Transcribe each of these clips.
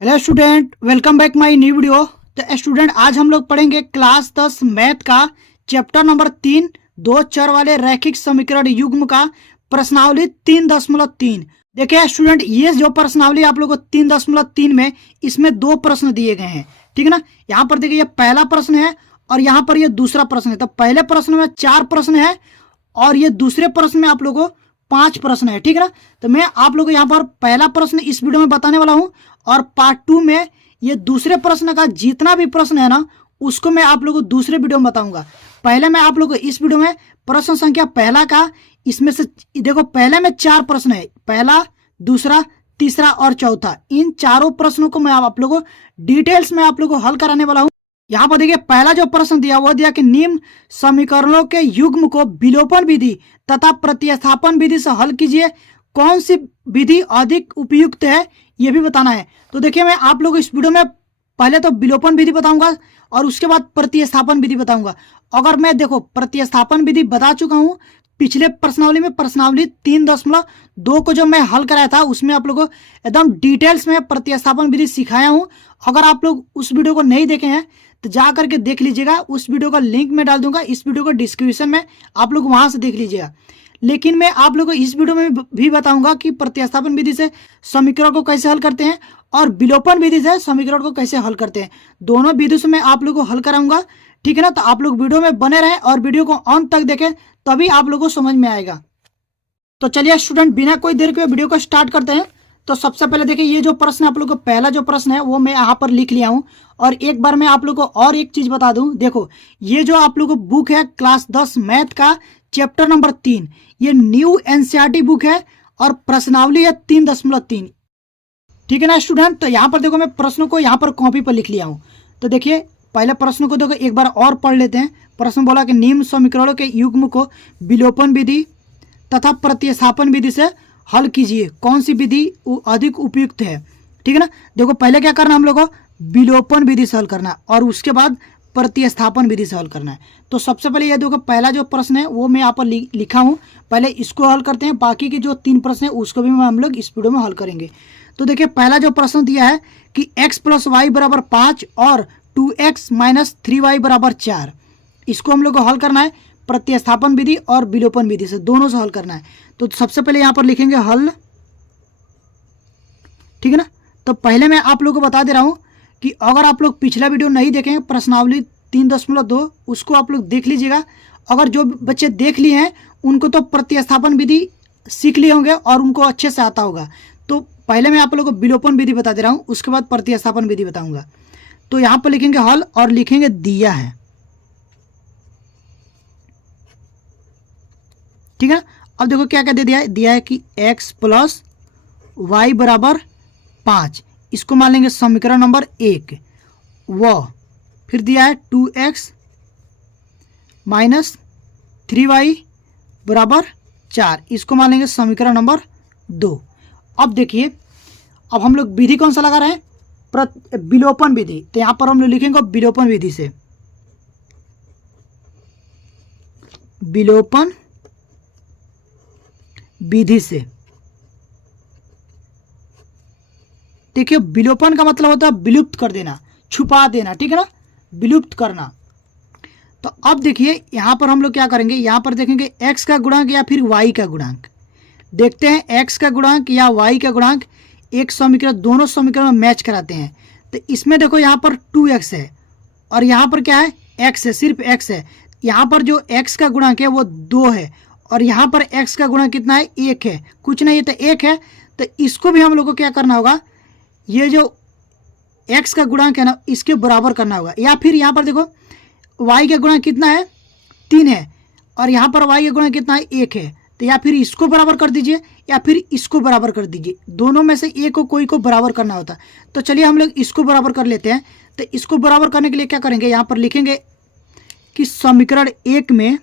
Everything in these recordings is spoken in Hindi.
Hello student, welcome back my new video. तो स्टूडेंट, आज हम लोग पढ़ेंगे क्लास 10 मैथ का चैप्टर नंबर 3 दो चर वाले रैखिक समीकरण युग्म का प्रश्नावली 3.3। देखिए स्टूडेंट, ये जो प्रश्नावली आप लोगों को 3.3 में इसमें दो प्रश्न दिए गए हैं, ठीक है ना। यहाँ पर देखिए, ये पहला प्रश्न है और यहाँ पर ये दूसरा प्रश्न है। तो पहले प्रश्न में 4 प्रश्न है और ये दूसरे प्रश्न में आप लोगों को 5 प्रश्न है, ठीक है ना। तो मैं आप लोगों को यहाँ पर पहला प्रश्न इस वीडियो में बताने वाला हूँ और पार्ट 2 में ये दूसरे प्रश्न का जितना भी प्रश्न है ना, उसको मैं आप लोगों को दूसरे वीडियो में बताऊंगा। पहले मैं आप लोगों को इस वीडियो में प्रश्न संख्या पहला का, इसमें से देखो पहले में 4 प्रश्न है, पहला, दूसरा, तीसरा और चौथा। इन चारों प्रश्नों को मैं आप लोगों को डिटेल्स में आप लोगों को हल कराने वाला हूँ। यहाँ पर देखिए, पहला जो प्रश्न दिया वो दिया कि निम्न समीकरणों के युग्म को विलोपन विधि तथा प्रतिस्थापन विधि से हल कीजिए, कौन सी विधि अधिक उपयुक्त है ये भी बताना है। तो देखिए, मैं आप लोगों को इस वीडियो में पहले तो विलोपन विधि बताऊंगा और उसके बाद प्रतिस्थापन विधि बताऊंगा। अगर मैं देखो प्रतिस्थापन विधि बता चुका हूं पिछले प्रश्नावली में, प्रश्नावली 3.2 को जो मैं हल कराया था उसमें आप लोगों को एकदम डिटेल्स में प्रतिस्थापन विधि सिखाया हूं। अगर आप लोग उस वीडियो को नहीं देखे हैं तो जा करके देख लीजिएगा, उस वीडियो का लिंक मैं डाल दूंगा इस वीडियो को डिस्क्रिप्शन में, आप लोग वहां से देख लीजिएगा। लेकिन मैं आप लोगों को इस वीडियो में भी बताऊंगा कि प्रतिस्थापन विधि से समीकरण को कैसे हल करते हैं और विलोपन विधि से समीकरण को कैसे हल करते हैं। दोनों विधि से मैं आप लोगों को हल कराऊंगा, ठीक है ना। तो आप लोग वीडियो में बने रहें और वीडियो को अंत तक देखें, तभी आप लोगों को समझ में आएगा। तो चलिए स्टूडेंट, बिना कोई देर के वीडियो को स्टार्ट करते हैं। तो सबसे पहले देखिए, ये जो प्रश्न आप लोग को पहला जो प्रश्न है वो मैं यहाँ पर लिख लिया हूँ। और एक बार मैं आप लोग को और एक चीज बता दूं, देखो ये जो आप लोग को बुक है क्लास 10 मैथ का चैप्टर नंबर 3, ये न्यू एनसीईआरटी बुक है और प्रश्नावली है 3.3, ठीक है ना स्टूडेंट। तो यहाँ पर देखो, मैं प्रश्नों को यहाँ पर कॉपी पर लिख लिया हूँ। तो देखिए, पहले प्रश्न को देखो एक बार और पढ़ लेते हैं। प्रश्न बोला कि निम्न समीकरणों के युग्म को विलोपन विधि तथा प्रतिस्थापन विधि से हल कीजिए, कौन सी विधि अधिक उपयुक्त है, ठीक है ना। देखो पहले क्या करना, हम लोग को विलोपन विधि से हल करना और उसके बाद प्रतिस्थापन विधि से हल करना है। तो सबसे पहले ये देखो, पहला जो प्रश्न है वो मैं यहाँ पर लिखा हूँ, पहले इसको हल करते हैं, बाकी के जो 3 प्रश्न है उसको भी हम लोग इस वीडियो में हल करेंगे। तो देखिए, पहला जो प्रश्न दिया है कि x + y = 5 और 2x - 3y = 4, इसको हम लोग को हल करना है प्रतिस्थापन विधि और विलोपन विधि से, दोनों से हल करना है। तो सबसे पहले यहाँ पर लिखेंगे हल, ठीक है ना। तो पहले मैं आप लोगों को बता दे रहा हूँ कि अगर आप लोग पिछला वीडियो नहीं देखें प्रश्नावली 3.2, उसको आप लोग देख लीजिएगा। अगर जो बच्चे देख लिए हैं उनको तो प्रतिस्थापन विधि सीख लिए होंगे और उनको अच्छे से आता होगा। तो पहले मैं आप लोगों को विलोपन विधि बता दे रहा हूँ, उसके बाद प्रतिस्थापन विधि बताऊंगा। तो यहाँ पर लिखेंगे हल और लिखेंगे दिया है, ठीक है ना। अब देखो क्या क्या दे दिया है, दिया है कि x + y = 5, इसको मान लेंगे समीकरण नंबर 1। वह फिर दिया है 2x - 3y = 4, इसको मान लेंगे समीकरण नंबर 2। अब देखिए, अब हम लोग विधि कौन सा लगा रहे हैं, विलोपन विधि। तो यहां पर हम लोग लिखेंगे विलोपन विधि से, विलोपन विधि से। देखिए, विलोपन का मतलब होता है विलुप्त कर देना, छुपा देना, ठीक है ना, विलुप्त करना। तो अब देखिए यहां पर हम लोग क्या करेंगे, यहां पर देखेंगे x का गुणांक या फिर y का गुणांक। देखते हैं x का गुणांक या y का गुणांक, एक समीकरण, दोनों समीकरण में मैच कराते हैं। तो इसमें देखो यहाँ पर 2x है और यहाँ पर क्या है, x है, सिर्फ x है। यहाँ पर जो x का गुणांक है वो 2 है और यहाँ पर x का गुणांक कितना है, 1 है, कुछ नहीं है तो 1 है। तो इसको भी हम लोग को क्या करना होगा, ये जो x का गुणांक है ना इसके बराबर करना होगा। या फिर यहाँ पर देखो y का गुणांक कितना है, 3 है और यहाँ पर y का गुणांक कितना है, 1 है। तो या फिर इसको बराबर कर दीजिए या फिर इसको बराबर कर दीजिए, दोनों में से एक को कोई को बराबर करना होता है। तो चलिए हम लोग इसको बराबर कर लेते हैं। तो इसको बराबर करने के लिए क्या करेंगे, यहाँ पर लिखेंगे कि समीकरण 1 में,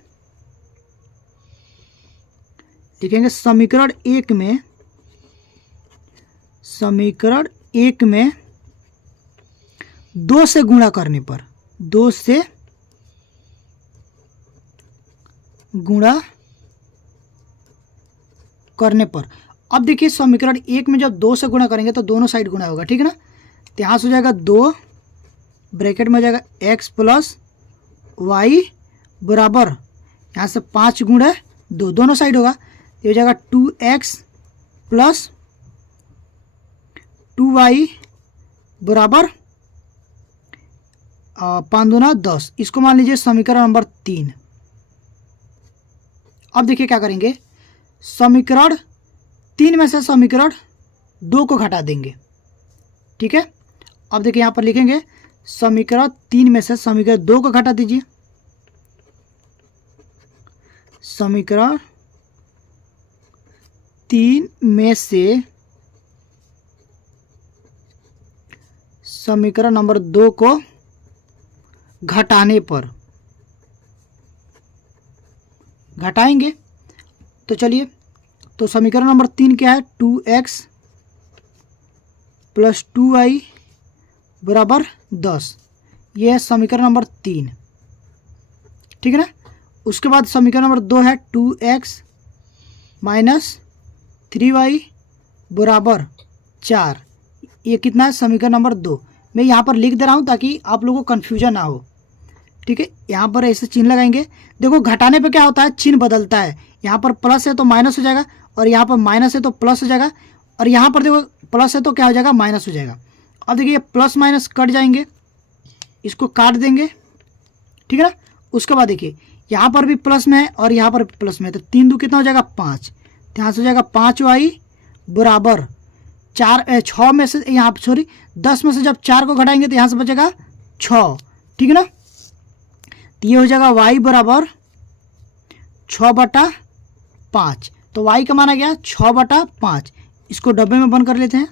लिखेंगे समीकरण 1 में, समीकरण 1 में 2 से गुणा करने पर, 2 से गुणा करने पर, अब देखिए समीकरण 1 में जब 2 से गुणा करेंगे तो दोनों साइड गुणा होगा, ठीक है ना। तो यहाँ से हो जाएगा 2, ब्रैकेट में हो जाएगा x प्लस वाई बराबर, यहाँ से 5 गुणे 2, दोनों साइड होगा, ये हो जाएगा 2x प्लस 2y बराबर 5 दूना 10। इसको मान लीजिए समीकरण नंबर 3। अब देखिए क्या करेंगे, समीकरण 3 में से समीकरण 2 को घटा देंगे। ठीक है, अब देखिए यहाँ पर लिखेंगे समीकरण 3 में से समीकरण 2 को घटा दीजिए। समीकरण 3 में से समीकरण नंबर 2 को घटाने पर घटाएंगे। तो चलिए, तो समीकरण नंबर 3 क्या है, 2x प्लस 2y बराबर 10, ये है समीकरण नंबर 3। ठीक है ना। उसके बाद समीकरण नंबर 2 है 2x माइनस 3y बराबर 4, ये कितना है, समीकरण नंबर 2। मैं यहाँ पर लिख दे रहा हूँ ताकि आप लोगों को कन्फ्यूजन ना हो। ठीक है, यहाँ पर ऐसे चिन्ह लगाएंगे। देखो घटाने पे क्या होता है, चिन्ह बदलता है। यहाँ पर प्लस है तो माइनस हो जाएगा, और यहाँ पर माइनस है तो प्लस हो जाएगा, और यहाँ पर देखो प्लस है तो क्या हो जाएगा, माइनस हो जाएगा। अब देखिए प्लस माइनस कट जाएंगे, इसको काट देंगे। ठीक है ना। उसके बाद देखिए यहाँ पर भी प्लस में है और यहाँ पर भी प्लस में है, तो 3 2 कितना हो जाएगा, 5। यहाँ से हो जाएगा 5y बराबर 6 में से, यहाँ सॉरी 10 में से जब 4 को घटाएंगे तो यहाँ से बचेगा 6। ठीक है ना। तो ये हो जाएगा y बराबर 6/5। तो y का मान आ गया 6/5। इसको डब्बे में बंद कर लेते हैं।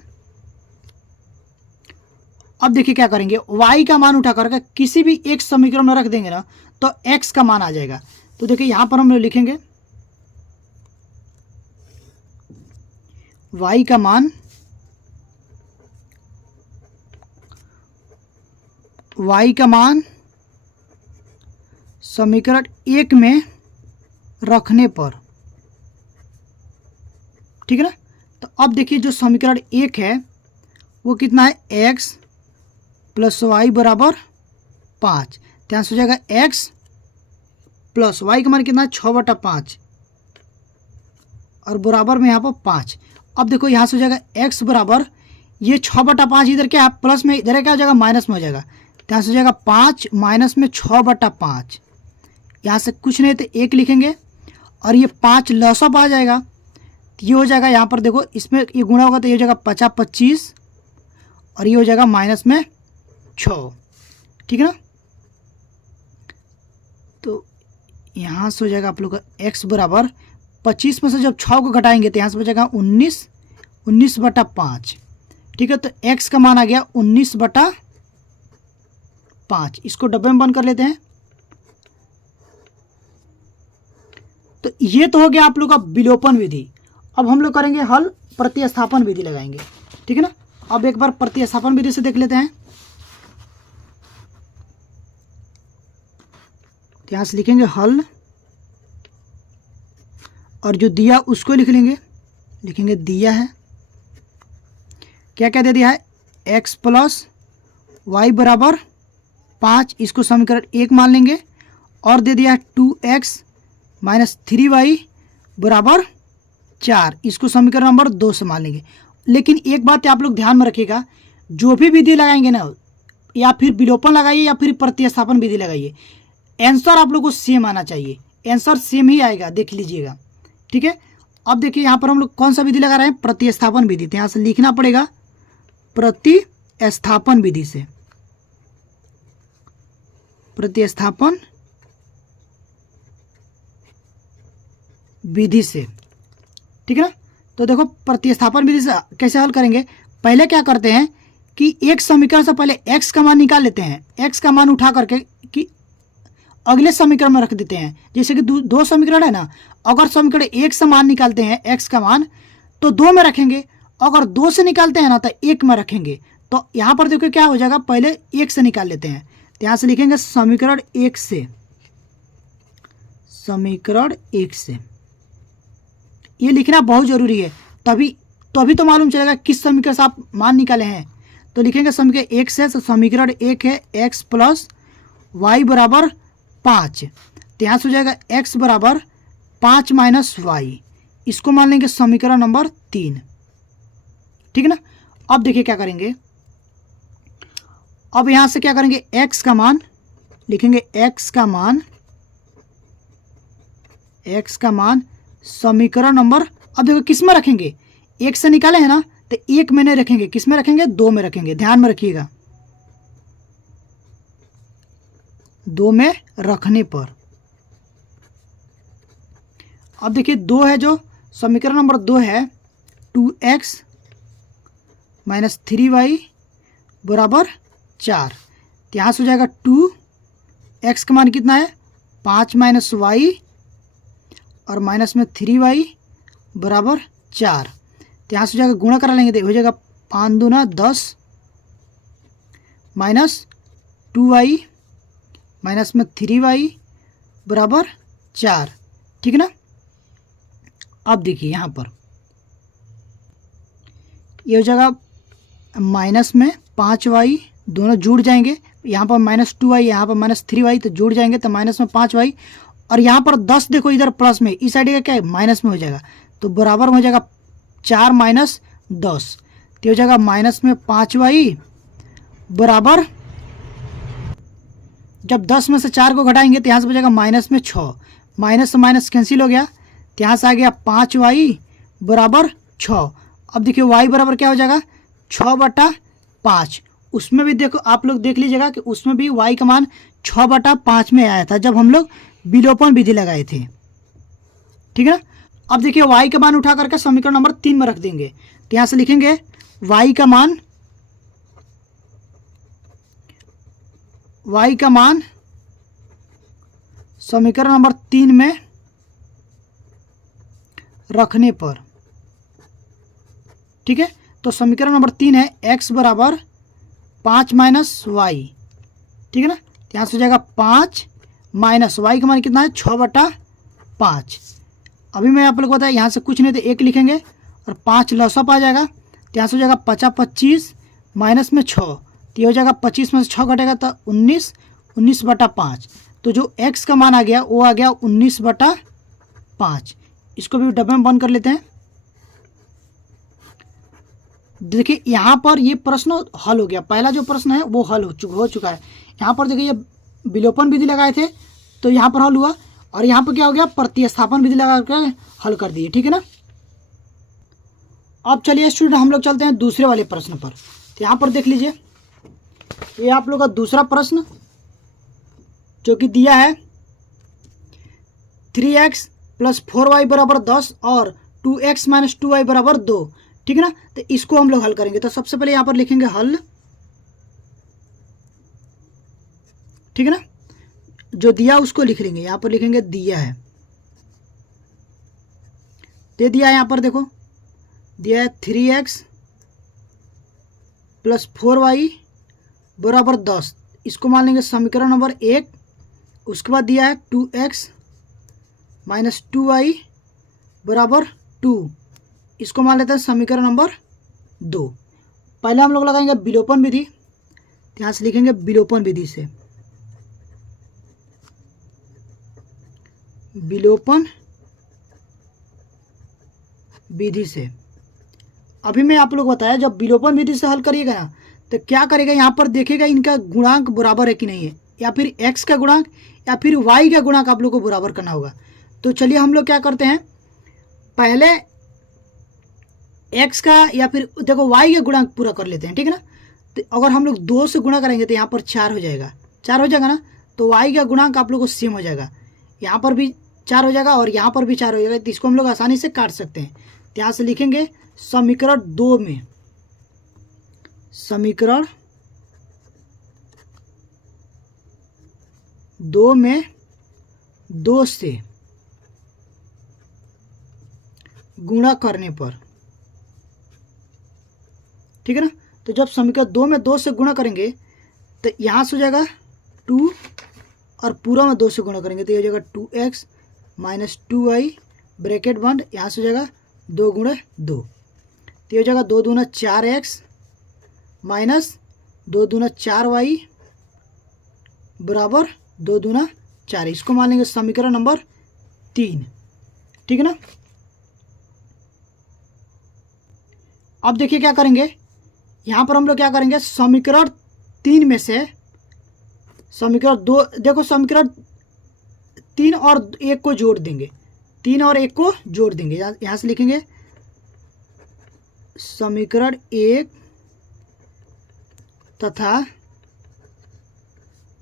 अब देखिए क्या करेंगे, y का मान उठा करके किसी भी एक समीकरण में रख देंगे ना तो x का मान आ जाएगा। तो देखिए यहां पर हम लिखेंगे y का मान समीकरण 1 में रखने पर। ठीक है ना। तो अब देखिए जो समीकरण 1 है वो कितना है, x प्लस वाई बराबर 5। ध्यान से हो जाएगा x प्लस वाई का मान कितना है, 6/5 और बराबर में यहाँ पर 5। अब देखो यहाँ से हो जाएगा x बराबर, ये 6/5 इधर क्या है प्लस में, इधर क्या हो जाएगा माइनस में हो जाएगा। ध्यान से हो जाएगा 5 माइनस में 6/5, यहाँ से कुछ नहीं तो 1 लिखेंगे, और ये 5 लसअप आ जाएगा। तो ये हो जाएगा यहाँ पर देखो, इसमें ये गुणा होगा तो ये हो जाएगा 50/25, और ये हो जाएगा माइनस में 6। ठीक है ना। तो यहाँ से हो जाएगा आप लोग का x बराबर 25 में से जब 6 को घटाएंगे तो यहाँ से बचेगा 19/5। ठीक है, तो x का मान आ गया 19/5। इसको डब्बे में बंद कर लेते हैं। तो ये तो हो गया आप लोग का विलोपन विधि। अब हम लोग करेंगे हल, प्रतिस्थापन विधि लगाएंगे। ठीक है ना। अब एक बार प्रतिस्थापन विधि से देख लेते हैं। यहाँ से लिखेंगे हल, और जो दिया उसको लिख लेंगे, लिखेंगे दिया है, क्या क्या दे दिया है, x प्लस वाई बराबर 5, इसको समीकरण 1 मान लेंगे, और दे दिया है 2x माइनस 3y बराबर 4, इसको समीकरण नंबर 2 से मान लेंगे। लेकिन एक बात आप लोग ध्यान में रखिएगा, जो भी विधि लगाएंगे ना, या फिर विलोपन लगाइए या फिर प्रतिस्थापन विधि लगाइए, आंसर आप लोग को सेम आना चाहिए। आंसर सेम ही आएगा, देख लीजिएगा। ठीक है। अब देखिए यहाँ पर हम लोग कौन सा विधि लगा रहे हैं, प्रतिस्थापन विधि। तो यहाँ से लिखना पड़ेगा प्रतिस्थापन विधि से, प्रतिस्थापन विधि से। ठीक है ना। तो देखो प्रतिस्थापन विधि से कैसे हल करेंगे, पहले क्या करते हैं कि एक समीकरण से पहले x का मान निकाल लेते हैं, x का मान उठा करके कि अगले समीकरण में रख देते हैं। जैसे कि दो समीकरण है ना, अगर समीकरण 1 से मान निकालते हैं x का मान तो 2 में रखेंगे, अगर 2 से निकालते हैं ना तो 1 में रखेंगे। तो यहाँ पर देखो क्या हो जाएगा, पहले 1 से निकाल लेते हैं। तो यहाँ से लिखेंगे समीकरण 1 से, समीकरण 1 से। ये लिखना बहुत जरूरी है, तभी तो मालूम चलेगा किस समीकरण से आप मान निकाले हैं। तो लिखेंगे समीकरण एक से, तो समीकरण एक है x प्लस वाई बराबर 5। तो यहाँ से हो जाएगा x बराबर 5 माइनस वाई। इसको मान लेंगे समीकरण नंबर 3। ठीक है ना। अब देखिए क्या करेंगे, अब यहाँ से क्या करेंगे, x का मान लिखेंगे, x का मान समीकरण नंबर, अब देखो किस में रखेंगे, एक से निकाले हैं ना, तो एक में नहीं रखेंगे, किस में रखेंगे, 2 में रखेंगे। ध्यान में रखिएगा, 2 में रखने पर। अब देखिए 2 है, जो समीकरण नंबर 2 है 2x माइनस 3y बराबर 4। तो यहाँ से हो जाएगा 2x का मान कितना है 5 माइनस वाई और माइनस में 3y बराबर 4। तो यहाँ से हो जाएगा गुणा करा लेंगे, हो जाएगा 5 दूना 10 माइनस 2y माइनस में 3y बराबर 4। ठीक है ना। अब देखिए यहाँ पर ये हो जाएगा माइनस में 5y, दोनों जुड़ जाएंगे, यहाँ पर माइनस 2y, यहाँ पर माइनस 3y, तो जुड़ जाएंगे तो माइनस में 5y, और यहाँ पर 10 देखो इधर प्लस में, इस साइड का क्या है माइनस में हो जाएगा, तो बराबर में हो जाएगा 4 माइनस 10। तो हो जाएगा माइनस में 5y बराबर, जब 10 में से 4 को घटाएंगे तो यहाँ से हो जाएगा माइनस में 6, माइनस से माइनस कैंसिल हो गया, तो यहाँ से आ गया 5y बराबर 6। अब देखिए y बराबर क्या हो जाएगा 6/5। उसमें भी देखो आप लोग देख लीजिएगा कि उसमें भी y का मान 6/5 में आया था जब हम लोग विलोपन विधि लगाए थे। ठीक है ना। अब देखिए y का मान उठा करके समीकरण नंबर 3 में रख देंगे, तो यहाँ से लिखेंगे y का मान समीकरण नंबर 3 में रखने पर। ठीक है, तो समीकरण नंबर 3 है x बराबर 5 माइनस वाई। ठीक है ना। यहाँ से हो जाएगा 5 माइनस वाई का मान कितना है 6/5। अभी मैं आप लोग को बताया यहाँ से कुछ नहीं तो 1 लिखेंगे और 5 लसअप आ जाएगा, तो यहाँ से हो जाएगा 25 माइनस में 6, तो ये हो जाएगा 25 में से 6 घटेगा तो 19/5। तो जो x का मान आ गया वो आ गया 19/5। इसको भी डब्बे में बंद कर लेते हैं। देखिए यहाँ पर ये प्रश्न हल हो गया, पहला जो प्रश्न है वो हल हो चुका है। यहाँ पर देखिए ये विलोपन विधि लगाए थे तो यहाँ पर हल हुआ, और यहाँ पर क्या हो गया प्रतिस्थापन विधि लगा कर हल कर दिए। ठीक है ना। अब चलिए स्टूडेंट हम लोग चलते हैं दूसरे वाले प्रश्न पर। तो यहाँ पर देख लीजिए, ये आप लोग का दूसरा प्रश्न जो कि दिया है 3x प्लस 4y बराबर 10 और 2x माइनस 2y बराबर 2। ठीक है ना। तो इसको हम लोग हल करेंगे। तो सबसे पहले यहाँ पर लिखेंगे हल। ठीक है ना, जो दिया उसको लिख लेंगे, यहाँ पर लिखेंगे दिया है, दे दिया है। यहाँ पर देखो दिया है 3x प्लस 4y बराबर 10, इसको मान लेंगे समीकरण नंबर 1। उसके बाद दिया है 2x माइनस 2y बराबर 2, इसको मान लेते हैं समीकरण नंबर 2। पहले हम लोग लगाएंगे विलोपन विधि, यहाँ से लिखेंगे विलोपन विधि से, विलोपन विधि से। अभी मैं आप लोग बताया जब विलोपन विधि से हल करिएगा ना तो क्या करेगा, यहाँ पर देखेगा इनका गुणांक बराबर है कि नहीं है, या फिर x का गुणांक या फिर y का गुणांक आप लोग को बराबर करना होगा। तो चलिए हम लोग क्या करते हैं, पहले x का या फिर देखो y का गुणांक पूरा कर लेते हैं। ठीक है ना। तो अगर हम लोग 2 से गुणा करेंगे तो यहाँ पर 4 हो जाएगा, 4 हो जाएगा ना, तो y का गुणांक आप लोग को सेम हो जाएगा, यहाँ पर भी 4 हो जाएगा और यहाँ पर भी 4 हो जाएगा। तो इसको हम लोग आसानी से काट सकते हैं। तो यहाँ से लिखेंगे समीकरण 2 में, समीकरण 2 में 2 से गुणा करने पर। ठीक है ना। तो जब समीकरण 2 में 2 से गुणा करेंगे तो यहाँ से हो जाएगा 2 और पूरा में 2 से गुणा करेंगे तो ये हो जाएगा 2x माइनस 2y ब्रैकेट बंद, यहाँ से हो जाएगा 2 गुणे 2, तो ये हो जाएगा 2 दूना 4x माइनस 2 दूना 4y बराबर 2 दूना 4। इसको मान लेंगे समीकरण नंबर 3। ठीक है ना। अब देखिए क्या करेंगे, यहाँ पर हम लोग क्या करेंगे, समीकरण 3 में से समीकरण 2, देखो समीकरण 3 और 1 को जोड़ देंगे, 3 और 1 को जोड़ देंगे। यहाँ से लिखेंगे समीकरण 1 तथा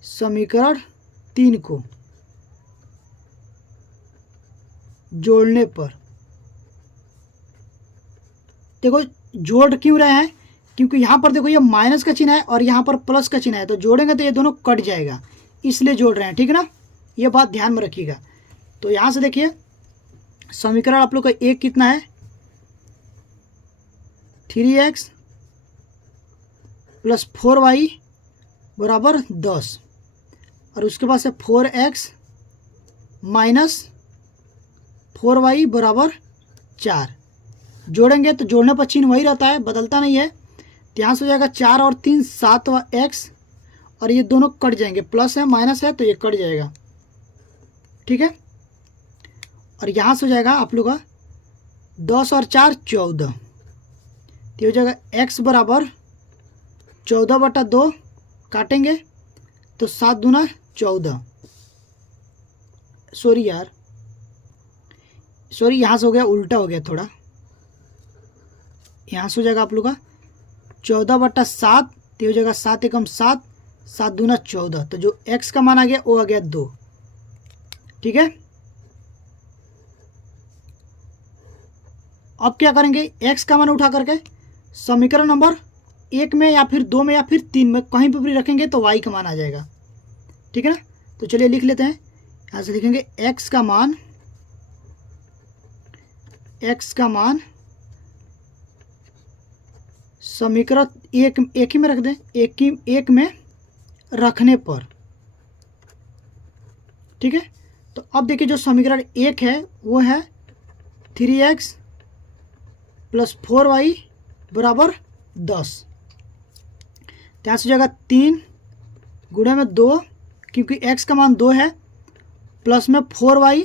समीकरण 3 को जोड़ने पर, देखो जोड़ क्यों रहे हैं, क्योंकि यहाँ पर देखो ये माइनस का चिन्ह है और यहाँ पर प्लस का चिन्ह है, तो जोड़ेंगे तो ये दोनों कट जाएगा, इसलिए जोड़ रहे हैं। ठीक है ना, ये बात ध्यान में रखिएगा। तो यहाँ से देखिए समीकरण आप लोग का एक कितना है, 3x प्लस 4y बराबर 10, और उसके बाद से 4x माइनस 4y बराबर 4। जोड़ेंगे तो जोड़ने पर चिन्ह वही रहता है, बदलता नहीं है। तो यहाँ से हो जाएगा 4 और 3 7x, और ये दोनों कट जाएंगे, प्लस है माइनस है तो ये कट जाएगा। ठीक है, और यहाँ से हो जाएगा आप लोग का 10 और 4 14, तो हो जाएगा x बराबर 14/2, काटेंगे तो 7 दूना 14, सॉरी यहाँ से हो गया उल्टा हो गया थोड़ा, यहाँ से हो जाएगा आप लोग का 14/7, तो हो जाएगा 7 एकम 7, 7 दूना 14, तो जो x का मान आ गया वो आ गया 2। ठीक है, अब क्या करेंगे, x का मान उठा करके समीकरण नंबर 1 में या फिर 2 में या फिर 3 में कहीं पर भी रखेंगे तो y का मान आ जाएगा। ठीक है ना, तो चलिए लिख लेते हैं। यहाँ से लिखेंगे x का मान समीकरण एक ही में रख दें, एक में रखने पर। ठीक है, तो अब देखिए जो समीकरण 1 है वो है 3x प्लस 4y बराबर 10। यहाँ से हो जाएगा 3 गुणे में 2, क्योंकि x का मान 2 है, प्लस में 4y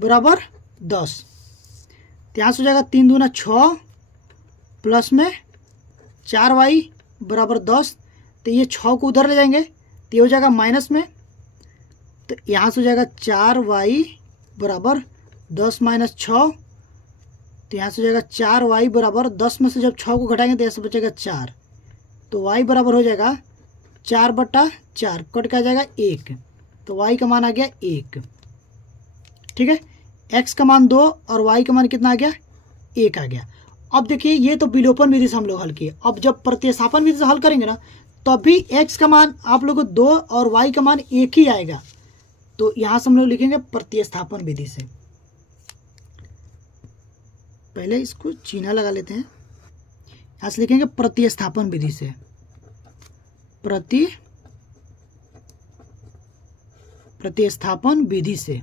बराबर 10। यहाँ से हो जाएगा 3 दूना 6, प्लस में 4y बराबर 10, तो ये 6 को उधर ले जाएंगे तो ये हो जाएगा माइनस में, तो यहाँ से हो जाएगा 4y बराबर 10 माइनस 6, तो यहाँ से हो जाएगा 4y बराबर 10 में से जब 6 को घटाएंगे तो यहाँ से बचेगा 4, तो y बराबर हो जाएगा 4/4, कट का जाएगा 1, तो y का मान आ गया 1। ठीक है, x का मान 2 और y का मान कितना आ गया, 1 आ गया। अब देखिए ये तो विलोपन विधि से हम लोग हल किए, अब जब प्रतिस्थापन विधि से हल करेंगे ना तब भी x का मान आप लोग को 2 और y का मान 1 ही आएगा। तो यहाँ से हम लोग लिखेंगे प्रतिस्थापन विधि से, पहले इसको चिन्ह लगा लेते हैं। यहाँ से लिखेंगे प्रतिस्थापन विधि से, प्रतिस्थापन विधि से।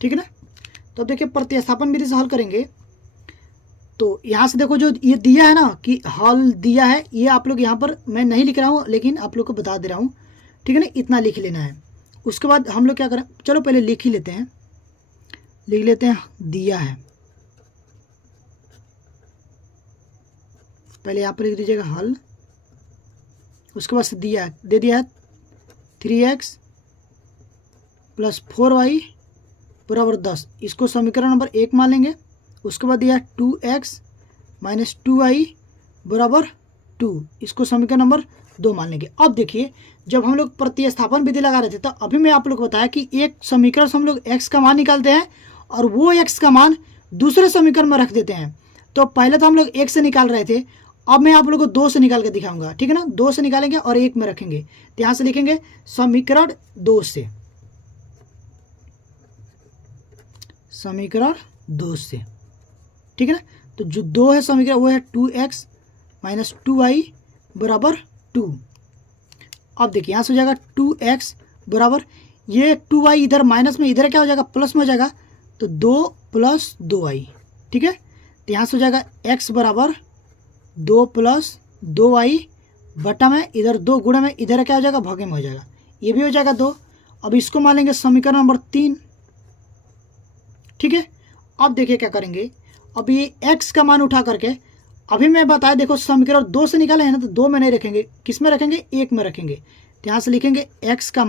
ठीक है ना, तो अब देखिए प्रतिस्थापन विधि से हल करेंगे तो यहाँ से देखो जो ये दिया है ना कि हल दिया है, ये आप लोग यहाँ पर मैं नहीं लिख रहा हूँ लेकिन आप लोग को बता दे रहा हूँ। ठीक है ना, इतना लिख लेना है। उसके बाद हम लोग क्या करें, चलो पहले लिख ही लेते हैं, लिख लेते हैं दिया है, पहले यहाँ पर लिख दीजिएगा हल, उसके बाद से दिया दे दिया है 3x प्लस 4y बराबर 10, इसको समीकरण नंबर 1 मान लेंगे। उसके बाद दिया 2x माइनस 2y बराबर 2, इसको समीकरण नंबर 2 मान लेंगे। अब देखिए जब हम लोग प्रतिस्थापन विधि लगा रहे थे तो अभी मैं आप लोग को बताया कि एक समीकरण से हम लोग x का मान निकालते हैं और वो x का मान दूसरे समीकरण में रख देते हैं। तो पहले तो हम लोग 1 से निकाल रहे थे, अब मैं आप लोग को 2 से निकाल के दिखाऊंगा। ठीक है ना, 2 से निकालेंगे और 1 में रखेंगे, तो यहाँ से लिखेंगे समीकरण 2 से, समीकरण 2 से। ठीक है ना, तो जो 2 है समीकरण वो है 2x माइनस 2y बराबर 2। अब देखिए यहाँ से हो जाएगा 2x बराबर, ये 2y इधर माइनस में, इधर क्या हो जाएगा प्लस में हो जाएगा, तो 2 + 2y। ठीक है, तो यहाँ से हो जाएगा x बराबर 2 प्लस 2y बटा में इधर 2 गुणा में इधर क्या हो जाएगा, भागे में हो जाएगा, ये भी हो जाएगा 2। अब इसको मान लेंगे समीकरण नंबर 3। ठीक है, अब देखिए क्या करेंगे, अब ये x का मान उठा करके, अभी मैं बताया देखो समीकरण 2 से निकाले हैं ना, तो 2 में नहीं रखेंगे, किस में रखेंगे, 1 में रखेंगे। तो यहाँ से लिखेंगे x का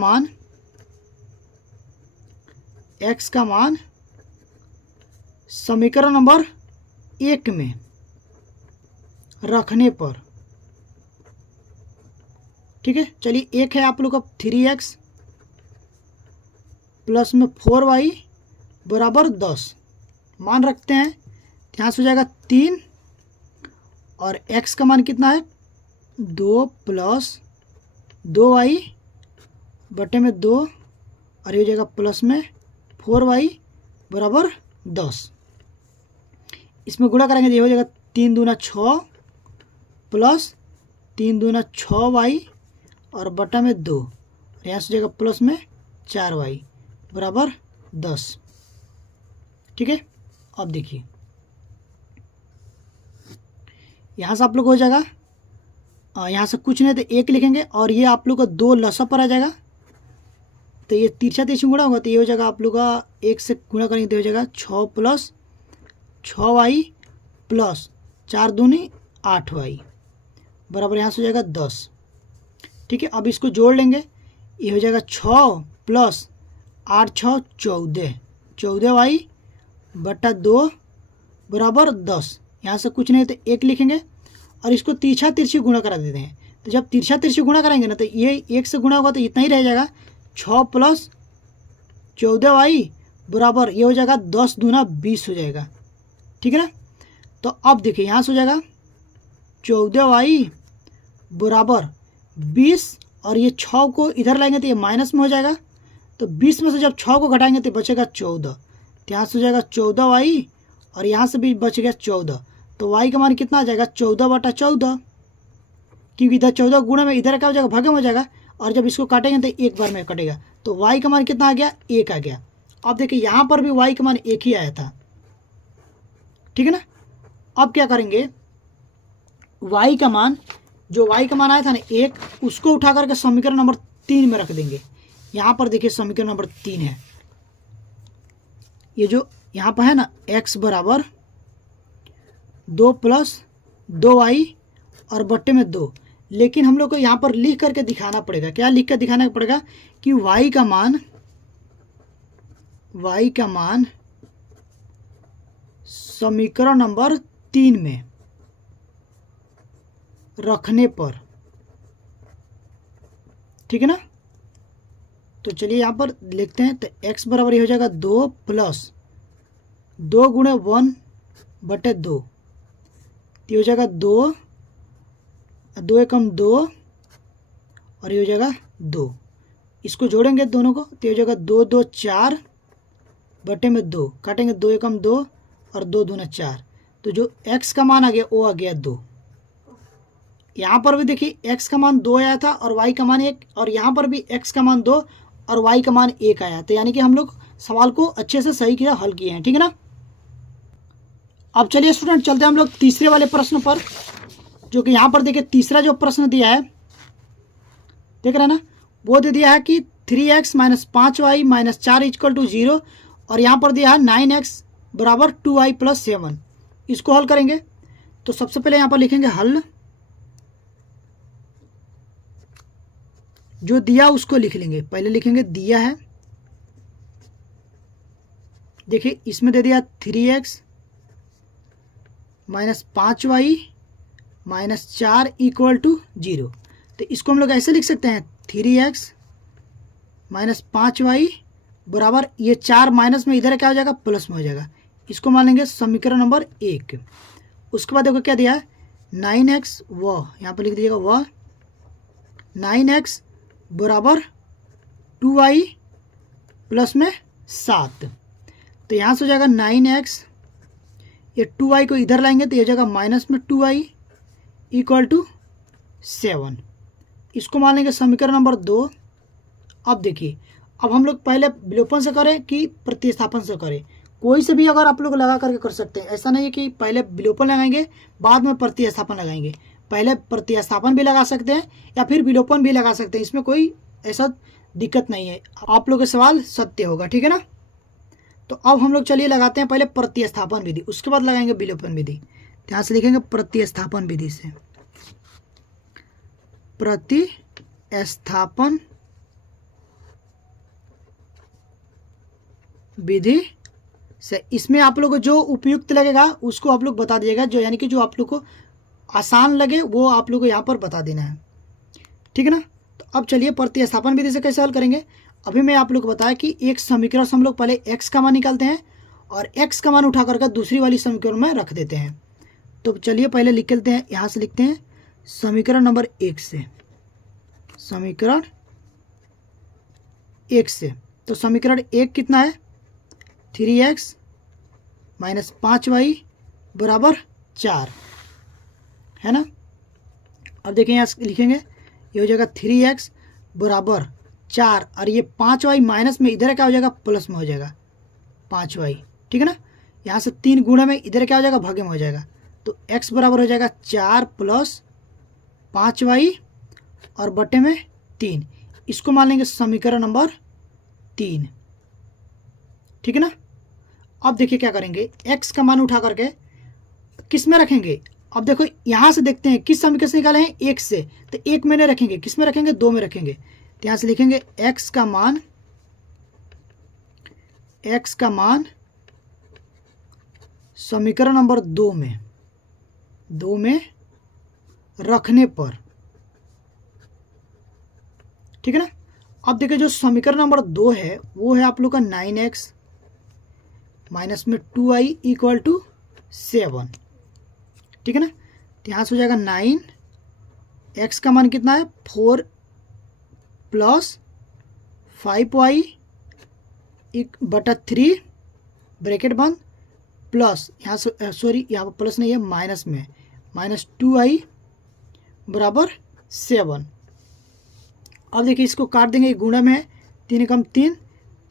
मान समीकरण नंबर 1 में रखने पर, ठीक है, चलिए 1 है आप लोग का 3x प्लस में 4y बराबर 10 मान रखते हैं। यहाँ से हो जाएगा 3 और x का मान कितना है 2 प्लस 2y बटे में 2 और ये हो जाएगा प्लस में 4y बराबर 10। इसमें गुणा करेंगे तो ये हो जाएगा 3 दूना 6 प्लस 3 दूना 6y और बटा में 2 और यहाँ से हो जाएगा प्लस में 4y बराबर 10। ठीक है, अब देखिए यहाँ से आप लोग हो जाएगा, यहाँ से कुछ नहीं तो 1 लिखेंगे और ये आप लोग का 2 लसा पर आ जाएगा, तो ये तिरछा तिरछी गुणा होगा तो ये हो जाएगा आप लोग का 1 से गुणा करेंगे तो हो जाएगा 6 प्लस 6y प्लस 4 दूनी 8y बराबर यहाँ से हो जाएगा 10। ठीक है, अब इसको जोड़ लेंगे, ये हो जाएगा 6 प्लस 8 6 14 14y बटा 2 बराबर 10। यहाँ से कुछ नहीं तो 1 लिखेंगे और इसको तिरछा तिरछी गुणा करा देते हैं। तो जब तिरछा तिरछी गुणा कराएंगे ना तो ये 1 से गुणा होगा तो इतना ही रह जाएगा, 6 प्लस 14y बराबर ये हो जाएगा 10 दूना 20 हो जाएगा। ठीक है ना, तो अब देखिए यहाँ से हो जाएगा 14y बराबर 20 और ये 6 को इधर लाएंगे तो ये माइनस में हो जाएगा, तो 20 में से जब 6 को घटाएंगे तो बचेगा 14। तो यहाँ से हो जाएगा 14y और यहाँ से भी बच गया 14, तो y का मान कितना आ जाएगा 14 बटा 14, क्योंकि इधर 14 गुणा में इधर क्या हो जाएगा, भागे में हो जाएगा, और जब इसको काटेंगे तो एक बार में कटेगा, तो y का मान कितना आ गया 1 आ गया। अब देखिए यहाँ पर भी y का मान 1 ही आया था। ठीक है ना, अब क्या करेंगे, y का मान जो y का मान आया था ना 1, उसको उठा करके समीकरण नंबर 3 में रख देंगे। यहाँ पर देखिए समीकरण नंबर 3 है, ये जो यहाँ पर है ना x बराबर 2 प्लस 2y और बट्टे में 2, लेकिन हम लोग को यहाँ पर लिख करके दिखाना पड़ेगा। क्या लिख कर दिखाना पड़ेगा कि y का मान समीकरण नंबर 3 में रखने पर। ठीक है ना, तो चलिए यहाँ पर लिखते हैं, तो x बराबर ये हो जाएगा 2 प्लस 2 गुणे 1 बटे 2, ये हो जाएगा 2 2 एकम 2 और ये हो जाएगा 2, इसको जोड़ेंगे दोनों को तो ये हो जाएगा 2 2 4 बटे में 2, काटेंगे 2 एकम 2 और 2 दूना 4, तो जो x का मान आ गया वो आ गया 2। यहाँ पर भी देखिए x का मान 2 आया था और y का मान 1, और यहाँ पर भी x का मान 2 और y का मान 1 आया, तो यानी कि हम लोग सवाल को अच्छे से सही किया, हल किए हैं। ठीक है ना, अब चलिए स्टूडेंट चलते हैं हम लोग तीसरे वाले प्रश्न पर, जो कि यहाँ पर देखिए तीसरा जो प्रश्न दिया है, देख रहे हैं ना, वो दे दिया है कि 3x minus 5y minus 4 equal to 0, और यहाँ पर दिया है 9x बराबर 2y प्लस 7। इसको हल करेंगे, तो सबसे पहले यहाँ पर लिखेंगे हल, जो दिया उसको लिख लेंगे, पहले लिखेंगे दिया है, देखिए इसमें दे दिया 3x minus 5y minus 4 equal to 0, तो इसको हम लोग ऐसे लिख सकते हैं 3x माइनस 5y बराबर ये 4 माइनस में इधर क्या हो जाएगा, प्लस में हो जाएगा, इसको मान लेंगे समीकरण नंबर 1। उसके बाद देखो क्या दिया है 9x, वह यहाँ पर लिख दीजिएगा वह 9x बराबर 2y प्लस में 7, तो यहाँ से हो जाएगा 9x, ये 2y को इधर लाएंगे तो ये हो जाएगा माइनस में 2y इक्वल टू 7, इसको मान लेंगे समीकरण नंबर 2। अब देखिए, अब हम लोग पहले विलोपन से करें कि प्रतिस्थापन से करें, कोई से भी अगर आप लोग लगा करके कर सकते हैं। ऐसा नहीं है कि पहले विलोपन लगाएंगे बाद में प्रतिस्थापन लगाएंगे, पहले प्रतिस्थापन भी लगा सकते हैं या फिर विलोपन भी लगा सकते हैं, इसमें कोई ऐसा दिक्कत नहीं है। आप लोग का सवाल सत्य होगा, ठीक है ना। तो अब हम लोग चलिए लगाते हैं पहले प्रतिस्थापन विधि, उसके बाद लगाएंगे विलोपन विधि। यहाँ से लिखेंगे प्रतिस्थापन विधि से, प्रतिस्थापन विधि से। इसमें आप लोग को जो उपयुक्त लगेगा उसको आप लोग बता दीजिएगा, जो यानी कि जो आप लोग को आसान लगे वो आप लोग को यहाँ पर बता देना है, ठीक है ना। तो अब चलिए प्रतिस्थापन विधि से कैसे हल करेंगे। अभी मैं आप लोग को बताया कि एक समीकरण से हम लोग पहले x का मान निकालते हैं और x का मान उठा करके दूसरी वाली समीकरण में रख देते हैं। तो चलिए पहले लिख लेते हैं, यहाँ से लिखते हैं समीकरण नंबर 1 से, समीकरण 1 से। तो समीकरण 1 कितना है, 3x माइनस 5y बराबर 4 है ना। अब देखिए यहाँ लिखेंगे, ये हो जाएगा 3x बराबर 4 और ये 5y माइनस में इधर क्या हो जाएगा, प्लस में हो जाएगा 5y, ठीक है ना। यहाँ से 3 गुणा में इधर क्या हो जाएगा, भागे में हो जाएगा। तो x बराबर हो जाएगा 4 प्लस 5y और बटे में 3। इसको मान लेंगे समीकरण नंबर 3, ठीक है ना। अब देखिए क्या करेंगे, x का मान उठा करके किस में रखेंगे। अब देखो यहाँ से देखते हैं किस समीकरण से निकाले हैं, 1 से, तो 1 में नहीं रखेंगे, किस में रखेंगे, 2 में रखेंगे। तो यहाँ से लिखेंगे x का मान समीकरण नंबर 2 में रखने पर, ठीक है ना। अब देखिए जो समीकरण नंबर 2 है वो है आप लोग का 9x माइनस में 2y इक्वल टू 7, ठीक है ना। तो यहाँ से हो जाएगा 9, x का मान कितना है 4 प्लस 5y बटा 3 ब्रैकेट बंद प्लस यहाँ से सॉरी यहाँ पर प्लस नहीं है, माइनस में माइनस 2y बराबर 7। अब देखिए इसको काट देंगे, गुणा में है 3 कम 3,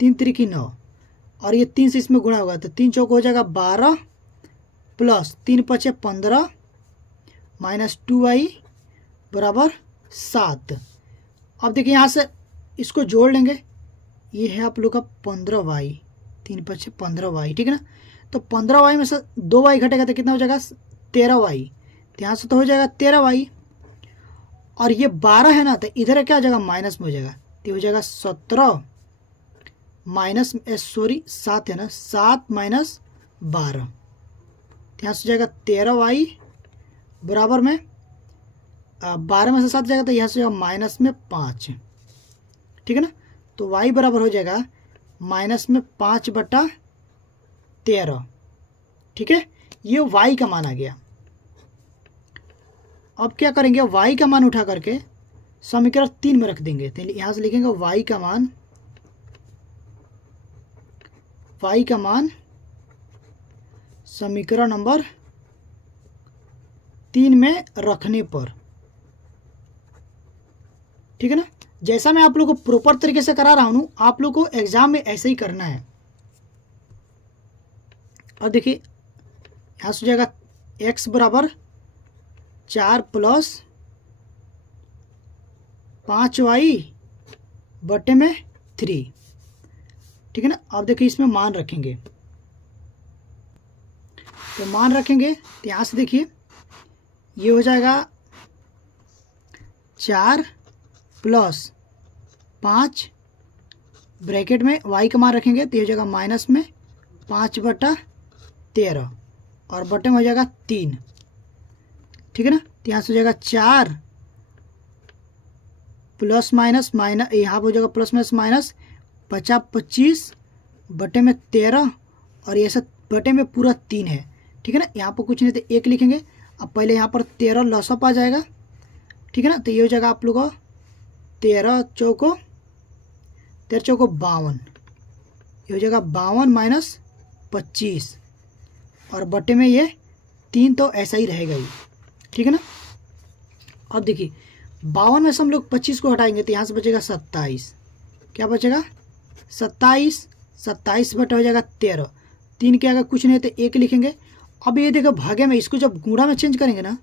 3 3 9 और ये 3 से इसमें गुणा होगा तो 3 चौक हो जाएगा 12 प्लस 3 5 15 माइनस 2y बराबर 7। अब देखिए यहाँ से इसको जोड़ लेंगे, ये है आप लोग का 15y, 3 5 15y, ठीक है ना। तो 15y में से 2y घटेगा तो कितना हो जाएगा 13y, तो यहाँ से तो हो जाएगा 13y और ये 12 है ना, तो इधर क्या हो जाएगा माइनस में हो जाएगा, तो हो जाएगा 17 माइनस 7 है ना, 7 माइनस 12, तो यहाँ से हो जाएगा 13y बराबर में 12 में से 7 जाएगा तो यहाँ से जाएगा माइनस में 5, ठीक है ना। तो y बराबर हो जाएगा माइनस में 5 बटा 13, ठीक है। ये y का मान आ गया। अब क्या करेंगे, y का मान उठा करके समीकरण 3 में रख देंगे। तो यहाँ से लिखेंगे y का मान समीकरण नंबर 3 में रखने पर, ठीक है ना। जैसा मैं आप लोग को प्रॉपर तरीके से करा रहा हूँ, आप लोग को एग्जाम में ऐसे ही करना है। अब देखिए यहाँ से हो जाएगा x बराबर 4 प्लस 5y बटे में 3, ठीक है ना। अब देखिए इसमें मान रखेंगे, तो मान रखेंगे तो यहाँ से देखिए ये हो जाएगा 4 प्लस 5 ब्रैकेट में y का मान रखेंगे तो ये हो जाएगा माइनस में 5 बटा 13 और बटे में हो जाएगा 3, ठीक है ना। तो यहाँ से हो जाएगा 4 प्लस माइनस यहाँ पर हो जाएगा प्लस माइनस माइनस 25 बटे में 13 और ये सब बटे में पूरा 3 है, ठीक है ना। यहाँ पर कुछ नहीं तो 1 लिखेंगे। अब पहले यहाँ पर 13 लॉसअप आ जाएगा, ठीक है ना। तो ये हो जाएगा आप लोग का 13 चौको 52, ये हो जाएगा 52 माइनस 25 और बटे में ये 3, तो ऐसा ही रहेगा ही, ठीक है ना। अब देखिए 52 में से हम लोग 25 को हटाएंगे तो यहाँ से बचेगा 27, क्या बचेगा 27 बटा हो जाएगा 13, 3 के आगे कुछ नहीं तो 1 लिखेंगे। अब ये देखो भागे में, इसको जब गुणा में चेंज करेंगे ना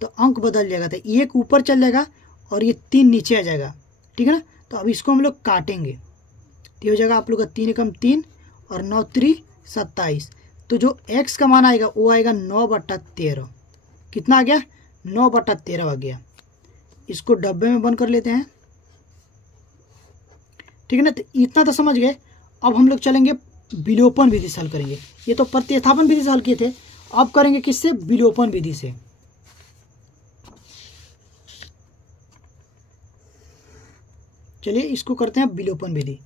तो अंक बदल जाएगा, तो 1 ऊपर चल जाएगा और ये 3 नीचे आ जाएगा, ठीक है ना। तो अब इसको हम लोग काटेंगे, तो ये हो जाएगा आप लोग का 3 एकम 3 और 9 3 27। तो जो x का मान आएगा वो आएगा 9/13। कितना आ गया? 9/13 आ गया। इसको डब्बे में बंद कर लेते हैं, ठीक है ना। तो इतना तो समझ गए। अब हम लोग चलेंगे विलोपन विधि से हल करेंगे। ये तो प्रतिस्थापन विधि से हल किए थे, अब करेंगे किससे? विलोपन विधि से। चलिए इसको करते हैं विलोपन विधि।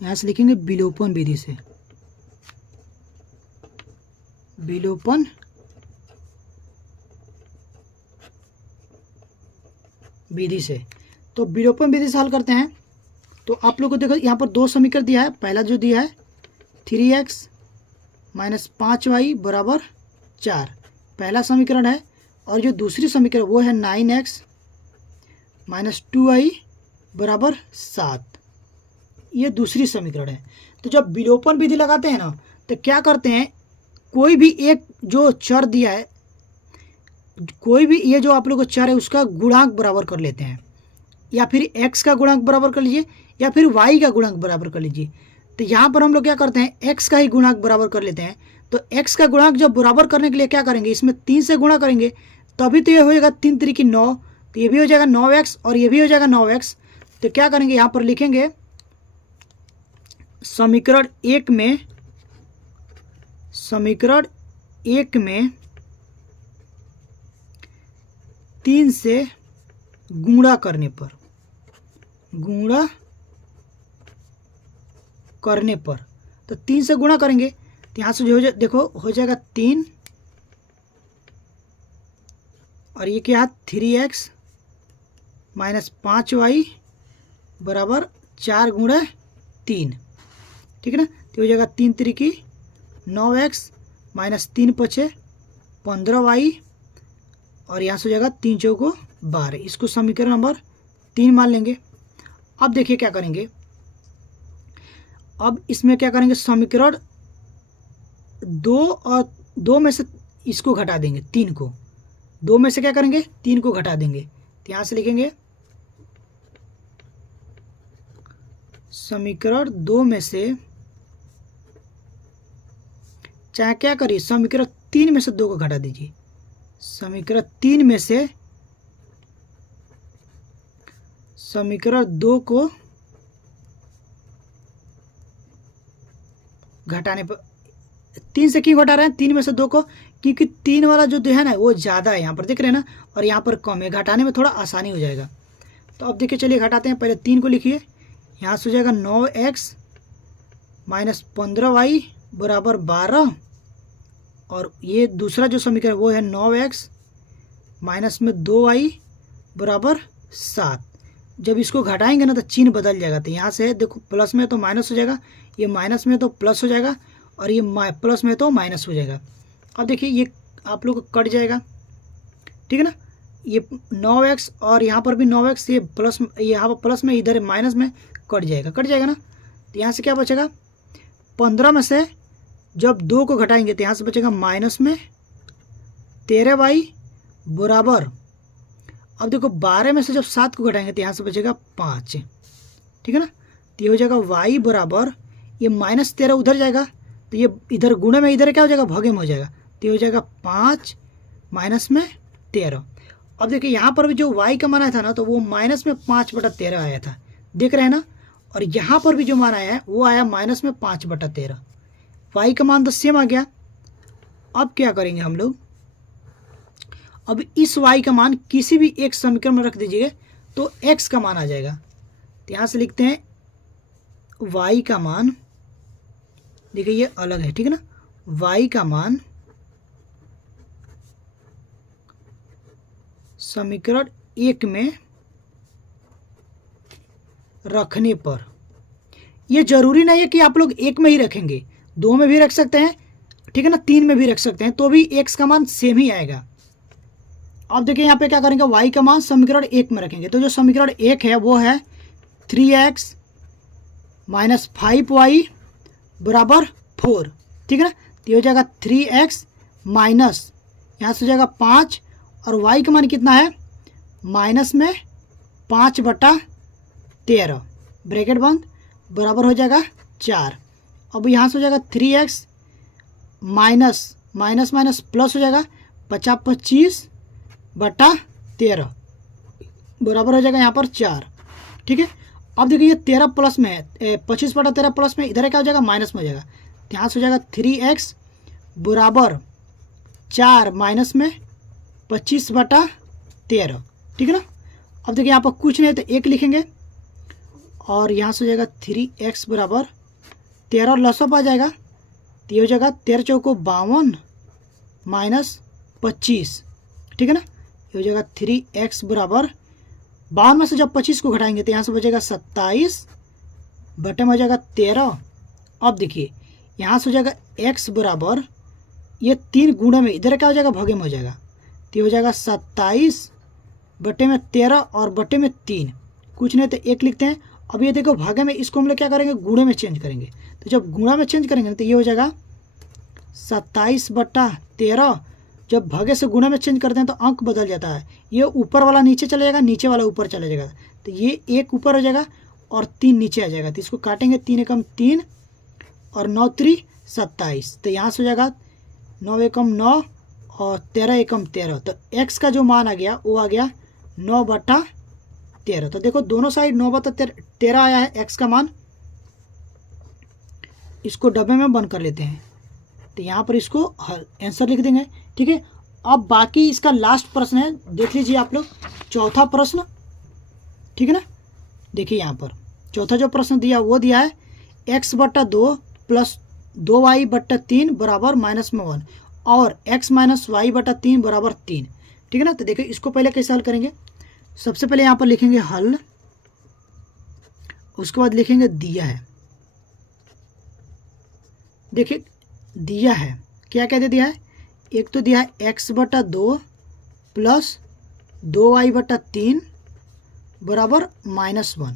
यहां से लिखेंगे विलोपन विधि से, विलोपन विधि से। तो विलोपन विधि से हल करते हैं। तो आप लोग को देखो यहाँ पर 2 समीकरण दिया है। पहला जो दिया है 3x - 5y = 4, पहला समीकरण है। और जो दूसरी समीकरण वो है 9x - 2y = 7, ये दूसरी समीकरण है। तो जब विलोपन विधि लगाते हैं ना तो क्या करते हैं, कोई भी एक जो चर दिया है, कोई भी ये जो आप लोग को चर है उसका गुणांक बराबर कर लेते हैं, या फिर x का गुणांक बराबर कर लीजिए या फिर y का गुणांक बराबर कर लीजिए। तो यहाँ पर हम लोग क्या करते हैं, x का ही गुणांक बराबर कर लेते हैं। तो x का गुणांक जब बराबर करने के लिए क्या करेंगे, इसमें 3 से गुणा करेंगे, तभी तो ये हो जाएगा 3 3 की 9, तो ये भी हो जाएगा 9x और ये भी हो जाएगा 9x। तो क्या करेंगे, यहाँ पर लिखेंगे समीकरण 1 में 3 से गुणा करने पर, तो 3 से गुणा करेंगे तो यहाँ से जो देखो हो जाएगा 3 और ये क्या, 3x - 5y = 4 × 3, ठीक है ना। तो हो जाएगा 3 3 की 9x - 3 5 15y और यहाँ से हो जाएगा 3 चौको 12। इसको समीकरण नंबर 3 मान लेंगे। अब देखिए क्या करेंगे, अब इसमें क्या करेंगे, समीकरण 2 और 2 में से इसको घटा देंगे, 3 को 2 में से क्या करेंगे, 3 को घटा देंगे। तो यहाँ से लिखेंगे समीकरण 2 में से, चाहे क्या करिए, समीकरण 3 में से 2 को घटा दीजिए। समीकरण 3 में से समीकरण 2 को घटाने पर, 3 से क्यों घटा रहे हैं, 3 में से 2 को, क्योंकि 3 वाला जो है ना वो ज़्यादा है, यहाँ पर देख रहे हैं ना, और यहाँ पर कम है, घटाने में थोड़ा आसानी हो जाएगा। तो अब देखिए चलिए घटाते हैं। पहले 3 को लिखिए, यहाँ से हो जाएगा 9x - 15y = 12 और ये दूसरा जो समीकरण वो है 9x - 2y = 7। जब इसको घटाएंगे ना तो चिन्ह बदल जाएगा। तो यहाँ से देखो प्लस में तो माइनस हो जाएगा, ये माइनस में तो प्लस हो जाएगा और ये प्लस में तो माइनस हो जाएगा। अब देखिए ये आप लोग को कट जाएगा, ठीक है ना। ये 9x और यहाँ पर भी 9x, ये प्लस, यहाँ पर प्लस में, इधर माइनस में कट जाएगा ना। तो यहाँ से क्या बचेगा, 15 में से जब 2 को घटाएंगे तो यहाँ से बचेगा माइनस में 13y बराबर, अब देखो 12 में से जब 7 को घटाएंगे तो यहाँ से बचेगा 5, ठीक है ना। तो ये हो जाएगा y बराबर, ये -13 उधर जाएगा तो ये इधर गुणे में, इधर क्या हो जाएगा, भागे में हो जाएगा। तो ये हो जाएगा 5 - 13। अब देखिए यहाँ पर भी जो y का मान आया था ना तो वो -5/13 आया था, देख रहे हैं ना। और यहाँ पर भी जो मान आया है वो आया -5/13, y का मान तो सेम आ गया। अब क्या करेंगे हम लोग, अब इस y का मान किसी भी एक समीकरण में रख दीजिए तो x का मान आ जाएगा। तो यहाँ से लिखते हैं y का मान, देखिए ये अलग है, ठीक है ना। y का मान समीकरण 1 में रखने पर, ये जरूरी नहीं है कि आप लोग 1 में ही रखेंगे, 2 में भी रख सकते हैं, ठीक है ना, 3 में भी रख सकते हैं, तो भी x का मान सेम ही आएगा। अब देखिए यहाँ पे क्या करेंगे, y का मान समीकरण 1 में रखेंगे। तो जो समीकरण 1 है वो है 3x - 5y = 4, ठीक है ना। तो ये हो जाएगा 3x माइनस यहाँ से हो जाएगा 5 और y का मान कितना है माइनस में 5/13 ब्रैकेट बंद बराबर हो जाएगा 4। अब यहाँ से हो जाएगा 3x minus minus minus plus हो जाएगा 25/13 बराबर हो जाएगा यहाँ पर 4, ठीक है। अब देखिए ये 13 प्लस में है 25/13 प्लस में, इधर क्या हो जाएगा माइनस में हो जाएगा। तो यहाँ से हो जाएगा 3x बराबर 4 माइनस में 25/13, ठीक है ना। अब देखिए यहाँ पर कुछ नहीं है तो 1 लिखेंगे और यहाँ से हो जाएगा 3x बराबर 13 और लसअप आ जाएगा। तो ये हो जाएगा 13 चौको 52 माइनस 25, ठीक है ना। ये हो जाएगा 3x बराबर 52 में से जब 25 को घटाएंगे तो यहाँ से बचेगा 27 बटे में हो जाएगा 13। अब देखिए यहाँ से हो जाएगा x बराबर ये 3 गुणे में, इधर क्या हो जाएगा भगे में हो जाएगा। तो ये हो जाएगा 27 बटे में 13 और बटे में 3, कुछ नहीं तो 1 लिखते हैं। अब ये देखो भागे में, इसको हम लोग क्या करेंगे गुणे में चेंज करेंगे। तो जब गुणा में चेंज करेंगे तो ये हो जाएगा 27/13। जब भागे से गुणा में चेंज करते हैं तो अंक बदल जाता है, ये ऊपर वाला नीचे चला जाएगा, नीचे वाला ऊपर चला जाएगा। तो ये 1 ऊपर हो जाएगा और 3 नीचे आ जाएगा। तो इसको काटेंगे 3 एकम 3 और 9 3 27। तो यहाँ से हो जाएगा 9 एकम 9 और 13 एकम 13। तो x का जो मान आ गया वो आ गया 9/13। तो देखो दोनों साइड 9/13 आया है x का मान। इसको डब्बे में बंद कर लेते हैं। तो यहाँ पर इसको आंसर लिख देंगे, ठीक है। अब बाकी इसका लास्ट प्रश्न है, देख लीजिए आप लोग, चौथा प्रश्न, ठीक है ना। देखिए यहाँ पर चौथा जो प्रश्न दिया वो दिया है x/2 प्लस 2y/3 बराबर -1 और x माइनस y/3 बराबर 3, ठीक है ना। तो देखिए इसको पहले कैसे हल करेंगे। सबसे पहले यहाँ पर लिखेंगे हल, उसके बाद लिखेंगे दिया है। देखिए दिया है क्या क्या दे दिया है, एक तो दिया है x/2 प्लस 2y/3 बराबर -1।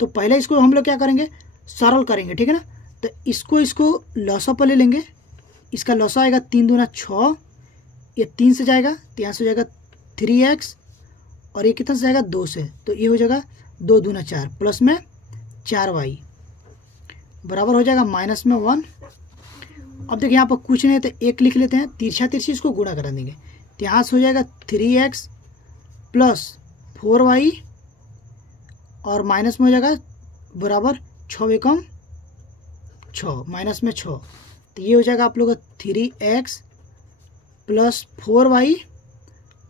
तो पहले इसको हम लोग क्या करेंगे सरल करेंगे, ठीक है ना। तो इसको लौसा पर ले लेंगे। इसका लौसा आएगा 3 दूना 6, ये 3 से जाएगा तो यहाँ से हो जाएगा 3x और ये कितना से जाएगा 2 से, तो ये हो जाएगा 2 दूना 4 प्लस में 4y बराबर हो जाएगा -1। अब देखिए यहाँ पर कुछ नहीं तो 1 लिख लेते हैं, तिरछा तिरछी इसको गुणा करा देंगे। तो यहाँ से हो जाएगा 3x प्लस 4y और माइनस में हो जाएगा बराबर 6 एकम 6 माइनस में 6। तो ये हो जाएगा आप लोग का 3x प्लस 4y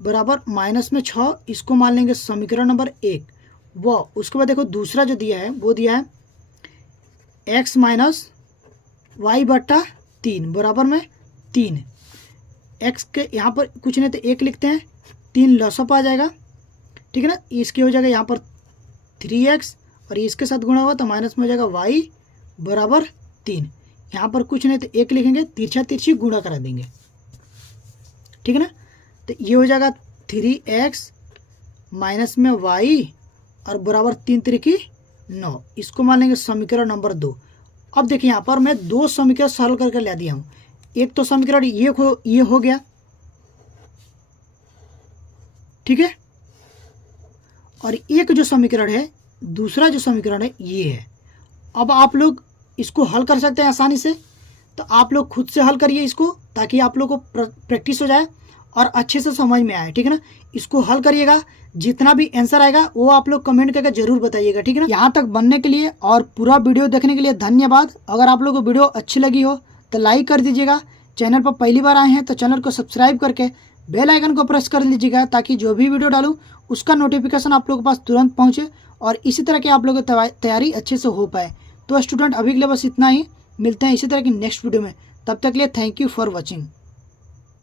बराबर माइनस में 6। इसको मान लेंगे समीकरण नंबर 1। वो उसके बाद देखो दूसरा जो दिया है वो दिया है x माइनस y/3 बराबर में 3। x के यहाँ पर कुछ नहीं तो 1 लिखते हैं, 3 लसअप आ जाएगा, ठीक है ना। इसके हो जाएगा यहाँ पर 3x और इसके साथ गुणा हुआ तो माइनस में हो जाएगा y बराबर 3। यहाँ पर कुछ नहीं तो 1 लिखेंगे, तिरछा तिरछी गुणा करा देंगे, ठीक है ना। तो ये हो जाएगा 3x माइनस में y और बराबर 3 त्रिकी 9। इसको मान लेंगे समीकरण नंबर 2। अब देखिए यहाँ पर मैं 2 समीकरण सरल करके ला दिया हूँ। एक तो समीकरण ये हो गया, ठीक है, और एक जो समीकरण है दूसरा जो समीकरण है ये है। अब आप लोग इसको हल कर सकते हैं आसानी से, तो आप लोग खुद से हल करिए इसको ताकि आप लोग को प्रैक्टिस हो जाए और अच्छे से समझ में आए, ठीक है ना। इसको हल करिएगा, जितना भी आंसर आएगा वो आप लोग कमेंट करके जरूर बताइएगा, ठीक है ना। यहाँ तक बनने के लिए और पूरा वीडियो देखने के लिए धन्यवाद। अगर आप लोग को वीडियो अच्छी लगी हो तो लाइक कर दीजिएगा। चैनल पर पहली बार आए हैं तो चैनल को सब्सक्राइब करके बेल आइकन को प्रेस कर लीजिएगा ताकि जो भी वीडियो डालूँ उसका नोटिफिकेशन आप लोगों के पास तुरंत पहुँचे और इसी तरह की आप लोगों की तैयारी अच्छे से हो पाए। तो स्टूडेंट अभी के लिए बस इतना ही, मिलते हैं इसी तरह की नेक्स्ट वीडियो में। तब तक के लिए थैंक यू फॉर वॉचिंग।